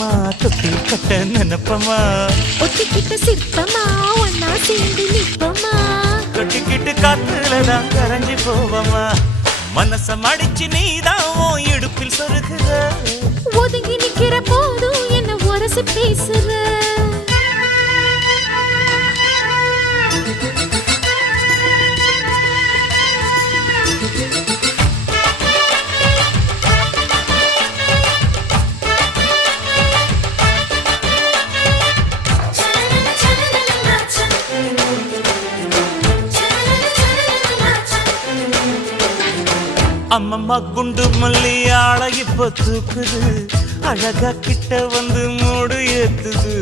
நிப்பமா தொட்டி கட்ட நினைப்பமா ஒட்டிக்கிட்ட சிற்பமா ஒன்னா சேர்ந்து நிப்பமா தொட்டிக்கிட்டு காத்துலதான் கரைஞ்சி போவமா மனச மடிச்சு நீதான் உன் இடுப்பில் சொருகுற ஒதுங்கி நிக்கிற போதும் என்ன உரசி பேசுற அம்மம்மா குண்டு மல்லி ஆள இப்ப தூக்குது அழகா கிட்ட வந்து மூடு ஏத்துது